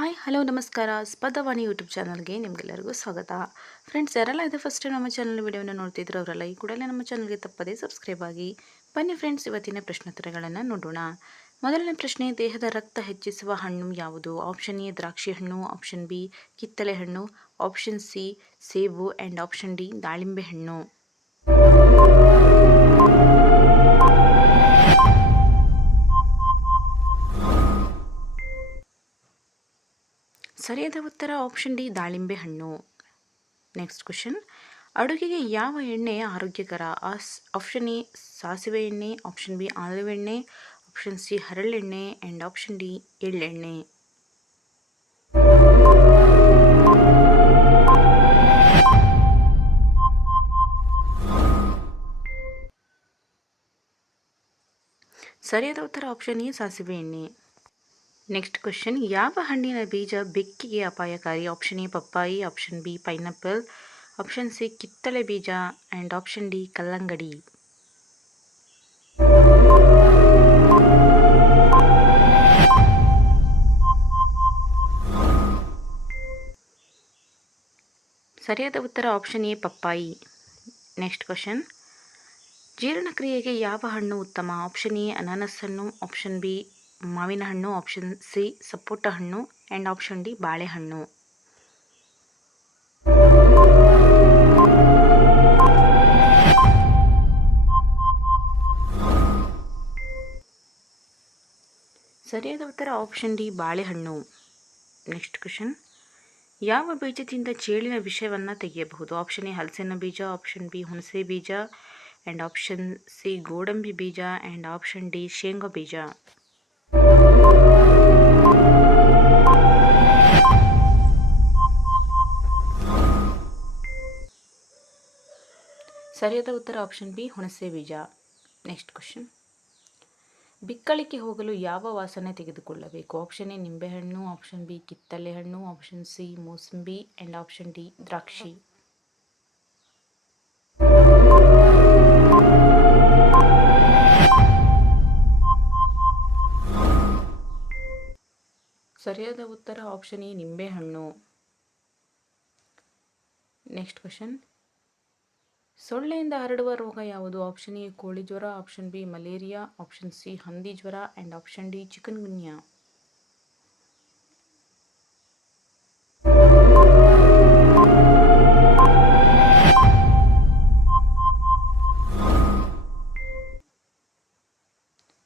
Hi hello ನಮಸ್ಕಾರ ಸ್ಪರ್ಧವಾಣಿ YouTube ಚಾನಲ್ಗೆ ನಿಮಗೆಲ್ಲರಿಗೂ ಸ್ವಾಗತ. ಫ್ರೆಂಡ್ಸ್, ಯಾರೆಲ್ಲ ಇದು ಫಸ್ಟ್ ನಮ್ಮ ಚಾನಲ್ ವಿಡಿಯೋನ ನೋಡ್ತಿದ್ರು ಅವರೆಲ್ಲ ಈ ಕೂಡಲೇ ನಮ್ಮ ಚಾನಲ್ಗೆ ತಪ್ಪದೇ ಸಬ್ಸ್ಕ್ರೈಬ್ ಆಗಿ. ಬನ್ನಿ ಫ್ರೆಂಡ್ಸ್, ಇವತ್ತಿನ ಪ್ರಶ್ನೋತ್ತರಗಳನ್ನು ನೋಡೋಣ. ಮೊದಲನೇ ಪ್ರಶ್ನೆ, ದೇಹದ ರಕ್ತ ಹೆಚ್ಚಿಸುವ ಹಣ್ಣು ಯಾವುದು? ಆಪ್ಷನ್ ಎ ದ್ರಾಕ್ಷಿ ಹಣ್ಣು, ಆಪ್ಷನ್ ಬಿ ಕಿತ್ತಳೆ ಹಣ್ಣು, ಆಪ್ಷನ್ ಸಿ ಸೇಬು ಆ್ಯಂಡ್ ಆಪ್ಷನ್ ಡಿ ದಾಳಿಂಬೆ ಹಣ್ಣು. ಸರಿಯಾದ ಉತ್ತರ ಆಪ್ಷನ್ ಡಿ ದಾಳಿಂಬೆ ಹಣ್ಣು. ನೆಕ್ಸ್ಟ್ ಕ್ವಶನ್, ಅಡುಗೆಗೆ ಯಾವ ಎಣ್ಣೆ ಆರೋಗ್ಯಕರ? ಆಪ್ಷನ್ ಎ ಸಾಸಿವೆ ಎಣ್ಣೆ, ಆಪ್ಷನ್ ಬಿ ಆಲಿವ್ ಎಣ್ಣೆ, ಆಪ್ಷನ್ ಸಿ ಹರಳೆಣ್ಣೆ ಆ್ಯಂಡ್ ಆಪ್ಷನ್ ಡಿ ಎಳ್ಳೆಣ್ಣೆ. ಸರಿಯಾದ ಉತ್ತರ ಆಪ್ಷನ್ ಎ ಸಾಸಿವೆ ಎಣ್ಣೆ. ನೆಕ್ಸ್ಟ್ ಕ್ವಶನ್, ಯಾವ ಹಣ್ಣಿನ ಬೀಜ ಬೆಕ್ಕಿಗೆ ಅಪಾಯಕಾರಿ? ಆಪ್ಷನ್ ಎ ಪಪ್ಪಾಯಿ, option B pineapple, option C ಕಿತ್ತಳೆ ಬೀಜ ಆ್ಯಂಡ್ ಆಪ್ಷನ್ ಡಿ ಕಲ್ಲಂಗಡಿ. ಸರಿಯಾದ ಉತ್ತರ ಆಪ್ಷನ್ ಎ ಪಪ್ಪಾಯಿ. ನೆಕ್ಸ್ಟ್ ಕ್ವಶನ್, ಜೀರ್ಣಕ್ರಿಯೆಗೆ ಯಾವ ಹಣ್ಣು ಉತ್ತಮ? ಆಪ್ಷನ್ ಎ ಅನಾನಸ್ ಹಣ್ಣು, ಆಪ್ಷನ್ ಬಿ ಮಾವಿನ ಹಣ್ಣು, ಆಪ್ಷನ್ ಸಿ ಸಪೋಟ ಹಣ್ಣು ಆ್ಯಂಡ್ ಆಪ್ಷನ್ ಡಿ ಬಾಳೆಹಣ್ಣು. ಸರಿಯಾದ ಉತ್ತರ ಆಪ್ಷನ್ ಡಿ ಬಾಳೆಹಣ್ಣು. ನೆಕ್ಸ್ಟ್ ಕ್ವಶನ್, ಯಾವ ಬೀಜದಿಂದ ಚೇಳಿನ ವಿಷವನ್ನು ತೆಗೆಯಬಹುದು? ಆಪ್ಷನ್ ಎ ಹಲಸಿನ ಬೀಜ, ಆಪ್ಷನ್ ಬಿ ಹುಣಸೆ ಬೀಜ ಆ್ಯಂಡ್ ಆಪ್ಷನ್ ಸಿ ಗೋಡಂಬಿ ಬೀಜ ಆ್ಯಂಡ್ ಆಪ್ಷನ್ ಡಿ ಶೇಂಗಾ ಬೀಜ. ಸರಿಯಾದ ಉತ್ತರ ಆಪ್ಷನ್ ಬಿ ಹುಣಸೆ ಬೀಜ. ನೆಕ್ಸ್ಟ್ ಕ್ವಶನ್, ಬಿಕ್ಕಳಿಕೆ ಹೋಗಲು ಯಾವ ವಾಸನೆ ತೆಗೆದುಕೊಳ್ಳಬೇಕು? ಆಪ್ಷನ್ ಎ ನಿಂಬೆಹಣ್ಣು, ಆಪ್ಷನ್ ಬಿ ಕಿತ್ತಳೆ ಹಣ್ಣು, option C mosambi and option D ದ್ರಾಕ್ಷಿ. ಸರಿಯಾದ ಉತ್ತರ ಆಪ್ಷನ್ ಎ ನಿಂಬೆಹಣ್ಣು. ನೆಕ್ಸ್ಟ್ ಕ್ವಶನ್, ಸೊಳ್ಳೆಯಿಂದ ಹರಡುವ ರೋಗ ಯಾವುದು? ಆಪ್ಷನ್ ಎ ಕೋಳಿ ಜ್ವರ, option B malaria, option C ಹಂದಿ ಜ್ವರ ಆ್ಯಂಡ್ ಆಪ್ಷನ್ ಡಿ ಚಿಕನ್ ಗುನ್ಯಾ.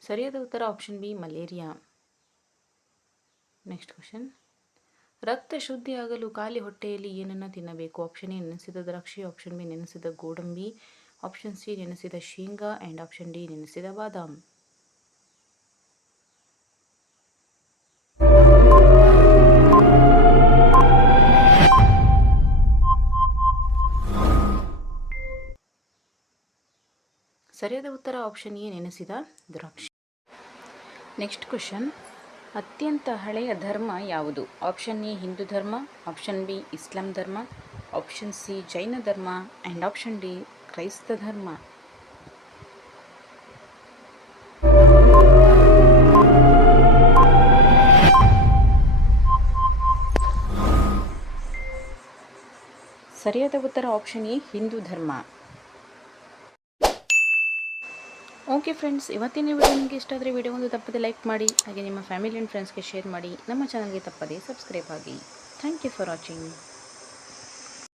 ಸರಿಯಾದ ಉತ್ತರ option B malaria. Next question, ರಕ್ತ ಶುದ್ಧಿಯಾಗಲು ಖಾಲಿ ಹೊಟ್ಟೆಯಲ್ಲಿ ಏನನ್ನು ತಿನ್ನಬೇಕು? ಆಪ್ಷನ್ ಎ ನೆನೆಸಿದ ದ್ರಾಕ್ಷಿ, ಆಪ್ಷನ್ ಬಿ ನೆನೆಸಿದ ಗೋಡಂಬಿ, ಆಪ್ಷನ್ ಸಿ ನೆನೆಸಿದ ಶೇಂಗಾ ಆ್ಯಂಡ್ ಆಪ್ಷನ್ ಡಿ ನೆನೆಸಿದ ಬಾದಾಮ್. ಸರಿಯಾದ ಉತ್ತರ ಆಪ್ಷನ್ ಎ ನೆನೆಸಿದ ದ್ರಾಕ್ಷಿ. ನೆಕ್ಸ್ಟ್ ಕ್ವಶನ್, ಅತ್ಯಂತ ಹಳೆಯ ಧರ್ಮ ಯಾವುದು? ಆಪ್ಷನ್ ಎ ಹಿಂದೂ ಧರ್ಮ, ಆಪ್ಷನ್ ಬಿ ಇಸ್ಲಾಂ ಧರ್ಮ, ಆಪ್ಷನ್ ಸಿ ಜೈನ ಧರ್ಮ ಆ್ಯಂಡ್ ಆಪ್ಷನ್ ಡಿ ಕ್ರೈಸ್ತ ಧರ್ಮ. ಸರಿಯಾದ ಉತ್ತರ ಆಪ್ಷನ್ ಎ ಹಿಂದೂ ಧರ್ಮ. ಓಕೆ ಫ್ರೆಂಡ್ಸ್, ಇವತ್ತಿನ ವಿಡಿಯೋ ನಿಮಗೆ ಇಷ್ಟ ಆದರೆ ವಿಡಿಯೋ ಒಂದು ತಪ್ಪದೆ ಲೈಕ್ ಮಾಡಿ, ಹಾಗೆ ನಿಮ್ಮ ಫ್ಯಾಮಿಲಿ ಆ್ಯಂಡ್ ಫ್ರೆಂಡ್ಸ್ಗೆ ಶೇರ್ ಮಾಡಿ, ನಮ್ಮ ಚಾನಲ್ಗೆ ತಪ್ಪದೆ ಸಬ್ಸ್ಕ್ರೈಬ್ ಆಗಿ. Thank you for watching.